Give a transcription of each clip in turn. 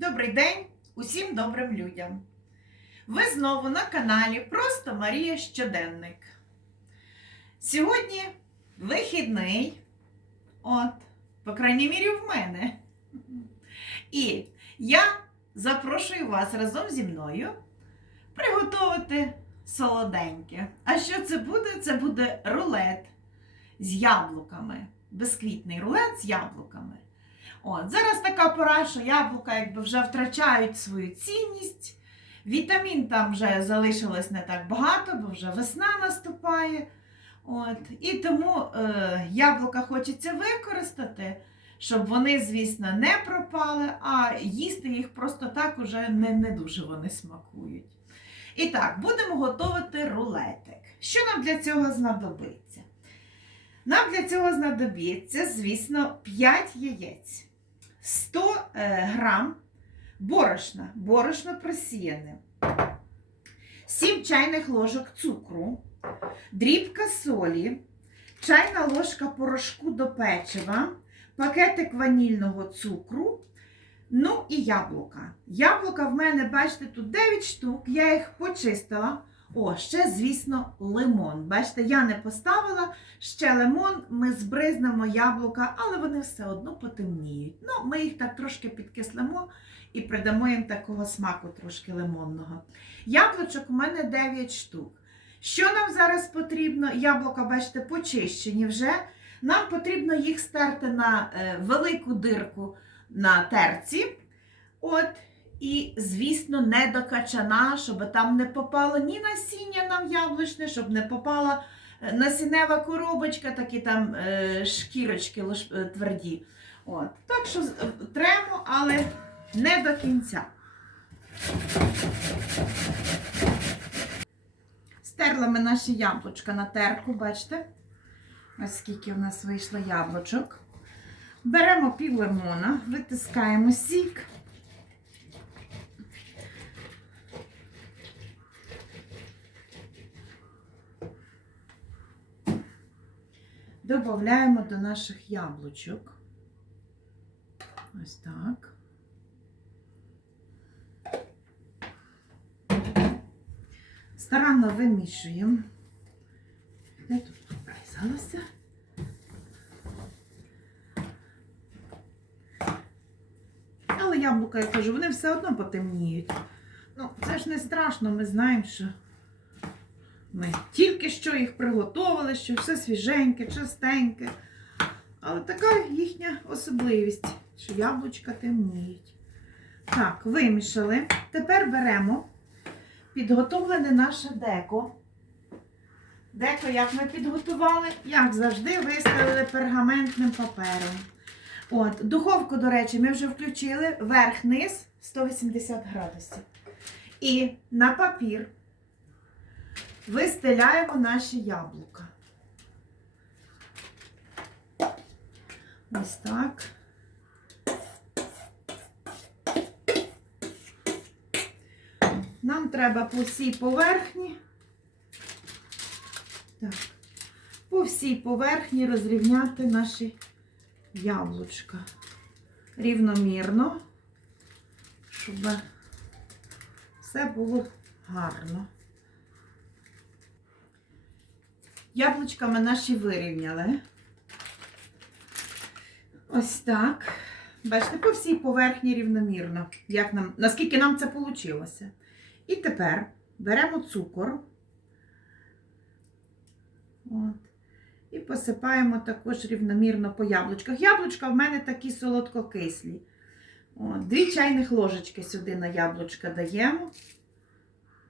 Добрий день усім добрим людям. Ви знову на каналі Просто Марія Щоденник. Сьогодні вихідний, от, по крайній мірі, в мене. І я запрошую вас разом зі мною приготувати солоденьке. А що це буде? Це буде рулет з яблуками. Безквітний рулет з яблуками. От, зараз така пора, що яблука якби вже втрачають свою цінність. Вітамін там вже залишилось не так багато, бо вже весна наступає. От, і тому е, яблука хочеться використати, щоб вони, звісно, не пропали, а їсти їх просто так уже не, не дуже вони смакують. І так, будемо готувати рулетик. Що нам для цього знадобиться? Нам для цього знадобиться, звісно, 5 яєць, 100 е, грам борошна, борошно просіяне, 7 чайних ложок цукру, дрібка солі, чайна ложка порошку до печива, пакетик ванільного цукру, ну і яблука. Яблука в мене, бачите, тут 9 штук, я їх почистила. О, ще, звісно, лимон. Бачите, я не поставила ще лимон, ми збризнемо яблука, але вони все одно потемніють. Ну, ми їх так трошки підкислимо і придамо їм такого смаку трошки лимонного. Яблучок у мене 9 штук. Що нам зараз потрібно? Яблука, бачите, почищені вже. Нам потрібно їх стерти на е, велику дирку на терці. От, і, звісно, не до качана, щоб там не попало ні насіння нам яблучне, щоб не попала е, насінева коробочка, такі там е, шкірочки е, тверді. От. Так що тремо, але не до кінця. Стерла ми наші яблучка на терку, бачите? Ось скільки в нас вийшло яблучок. Беремо пів лимона, витискаємо сік. Добавляємо до наших яблучок. Ось так. Старанно вимішуємо. Де тут показалося? Але яблука, я кажу, вони все одно потемніють. Ну, це ж не страшно, ми знаємо, що ми тільки що їх приготували, що все свіженьке, чистеньке. Але така їхня особливість, що яблучка темніють. Так, вимішали. Тепер беремо підготовлене наше деко. Деко, як ми підготували, як завжди, виставили пергаментним папером. От, духовку, до речі, ми вже включили верх-низ 180 градусів. І на папір вистеляємо наші яблука. Ось так. Нам треба по всій поверхні. Так, по всій поверхні розрівняти наші яблучка. Рівномірно, щоб все було гарно. Яблучка ми наші вирівняли. Ось так. Бачите, по всій поверхні рівномірно, як нам, наскільки нам це вийшло. І тепер беремо цукор. От. І посипаємо також рівномірно по яблучках. Яблучка в мене такі солодкокислі. От. Дві чайних ложечки сюди на яблучка даємо.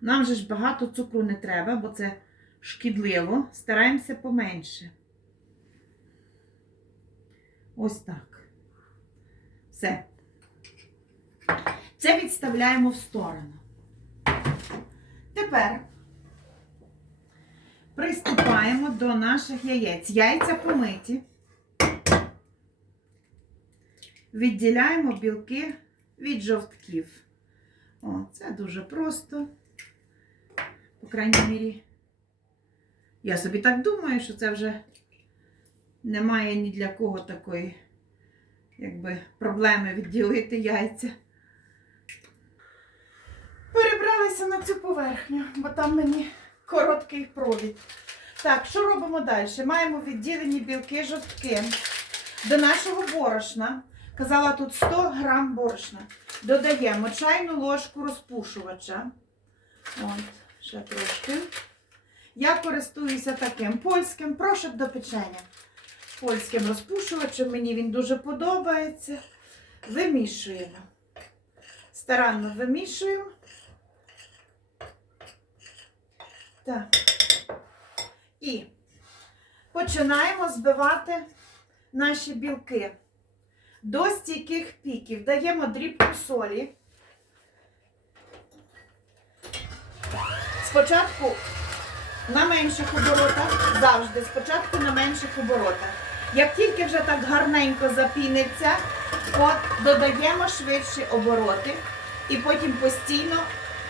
Нам же ж багато цукру не треба, бо це шкідливо. Стараємося поменше. Ось так. Все. Це відставляємо в сторону. Тепер приступаємо до наших яєць. Яйця помиті. Відділяємо білки від жовтків. О, це дуже просто. По крайній мірі, я собі так думаю, що це вже немає ні для кого такої якби, проблеми відділити яйця. Перебралися на цю поверхню, бо там мені короткий провід. Так, що робимо далі? Маємо відділені білки жовтки. До нашого борошна, казала тут 100 грам борошна. Додаємо чайну ложку розпушувача. От, ще трошки. Я користуюся таким польським, прошик до печення. Польським розпушувачем, мені він дуже подобається. Вимішуємо. Старанно вимішуємо. Так. І починаємо збивати наші білки до стійких піків. Даємо дрібку солі. Спочатку на менших оборотах, завжди, спочатку на менших оборотах. Як тільки вже так гарненько запіниться, от додаємо швидші обороти і потім постійно,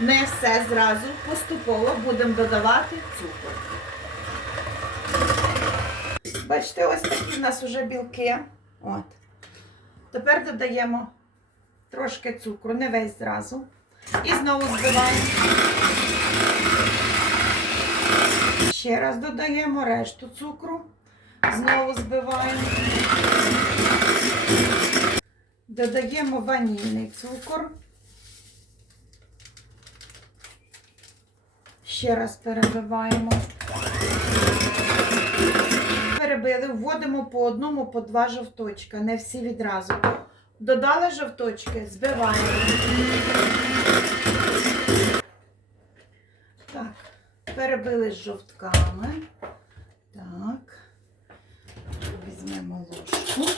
не все зразу, поступово будемо додавати цукор. Бачите, ось такі в нас вже білки. От. Тепер додаємо трошки цукру, не весь зразу. І знову збиваємо. Ще раз додаємо решту цукру. Знову збиваємо. Додаємо ванільний цукор. Ще раз перебиваємо. Перебили, вводимо по одному, по два жовточка, не всі відразу. Додали жовточки, збиваємо. Так, перебили з жовтками. Так. Візьмемо ложку.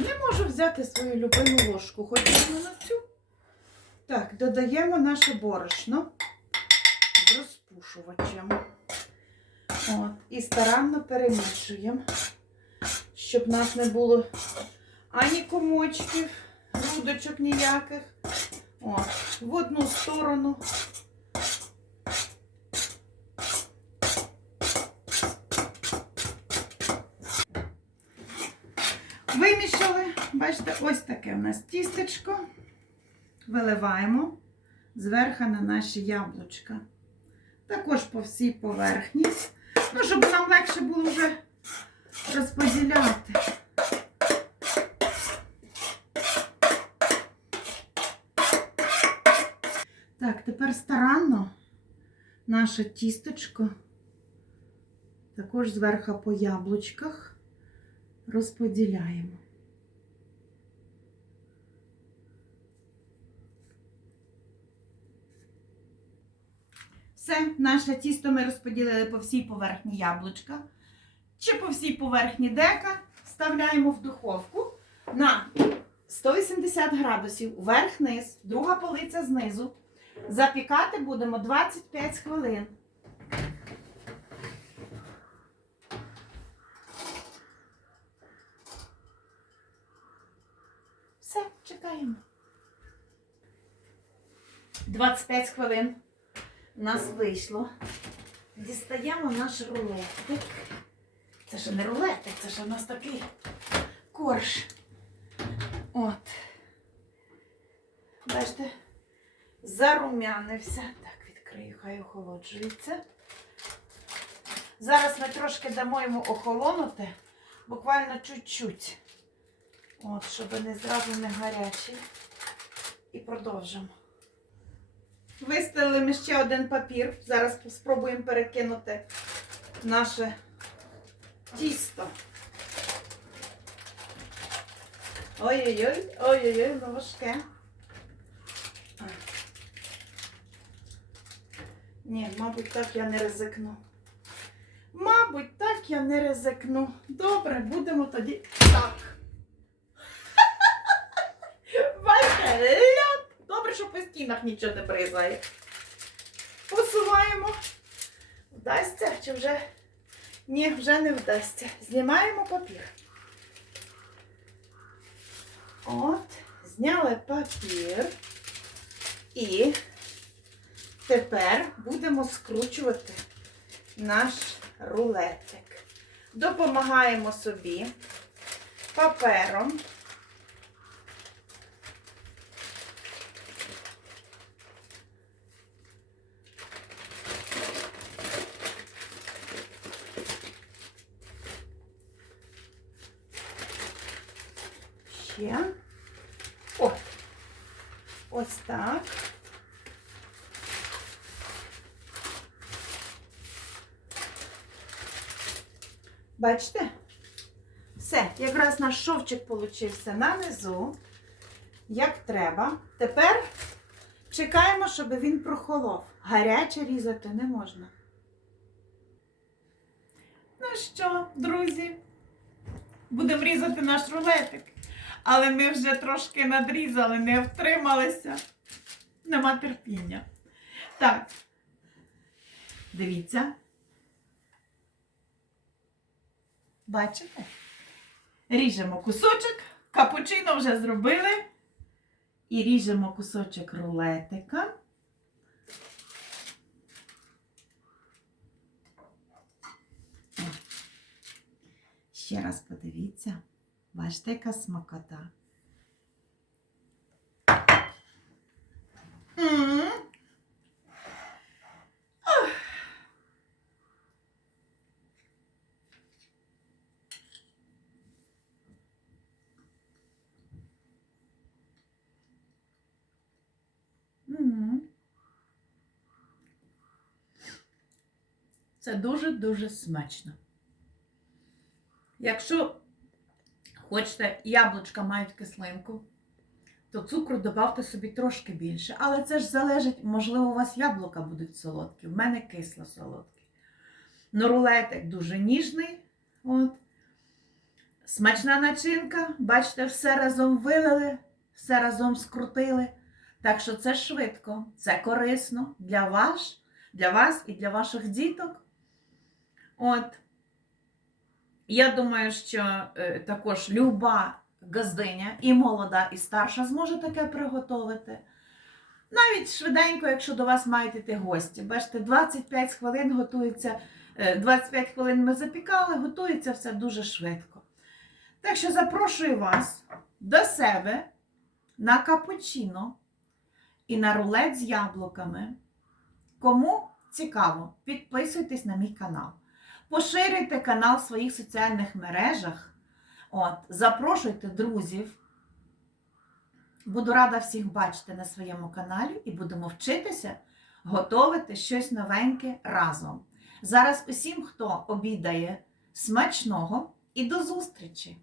Не можу взяти свою любиму ложку, хоч на цю. Так, додаємо наше борошно з розпушувачем. От, і старанно перемішуємо, щоб в нас не було ані комочків, грудочок ніяких. От, в одну сторону. Вимішали, бачите, ось таке у нас тістечко. Виливаємо зверху на наші яблучка. Також по всій поверхні. Ну, щоб нам легше було вже розподіляти. Так, тепер старанно наше тістечко також зверху по яблучках розподіляємо. Все, наше тісто ми розподілили по всій поверхні яблучка чи по всій поверхні дека. Вставляємо в духовку на 180 градусів вверх-низ, друга полиця знизу. Запікати будемо 25 хвилин. Все, чекаємо. 25 хвилин у нас вийшло. Дістаємо наш рулетик. Це ж не рулетик, це ж у нас такий корж. От. Бачите, зарум'янився. Так, відкрию, хай охолоджується. Зараз ми трошки дамо йому охолонути, буквально чуть-чуть. От, щоб не зразу не гарячий. І продовжимо. Виставили ми ще один папір. Зараз спробуємо перекинути наше тісто. Ой-ой-ой, ой-ой-ой, воно важке. Ні, мабуть, так я не ризикну. Мабуть, так я не ризикну. Добре, будемо тоді так. Бачите, ляп. Добре, що по стінах нічого не бризає. Посуваємо. Вдасться чи вже? Ні, вже не вдасться. Знімаємо папір. От, зняли папір. І Тепер будемо скручувати наш рулетик. Допомагаємо собі папером. Ще. О, ось так. Бачите? Все, якраз наш шовчик получився на низу, як треба. Тепер чекаємо, щоб він прохолов. Гаряче різати не можна. Ну що, друзі, будемо різати наш рулетик. Але ми вже трошки надрізали, не втрималися. Нема терпіння. Так. Дивіться. Бачите? Ріжемо кусочок, капучино вже зробили. І ріжемо кусочок рулетика. Ще раз подивіться. Бачите, яка смакота. Це дуже-дуже смачно. Якщо хочете, яблучка мають кислинку, то цукру додавте собі трошки більше. Але це ж залежить, можливо, у вас яблука будуть солодкі, в мене кисло солодкі. Ну, рулетик дуже ніжний. От. Смачна начинка. Бачите, все разом вилили, все разом скрутили. Так що це швидко, це корисно для вас, для вас і для ваших діток. От. Я думаю, що е, також люба газдиня, і молода, і старша, зможе таке приготувати. Навіть швиденько, якщо до вас мають іти гості. Бачите, 25 хвилин готується, е, 25 хвилин ми запікали, готується все дуже швидко. Так що запрошую вас до себе на капучино і на рулет з яблуками. Кому цікаво, підписуйтесь на мій канал. Поширюйте канал в своїх соціальних мережах. От, запрошуйте друзів. Буду рада всіх бачити на своєму каналі і будемо вчитися готувати щось новеньке разом. Зараз усім, хто обідає смачного і до зустрічі!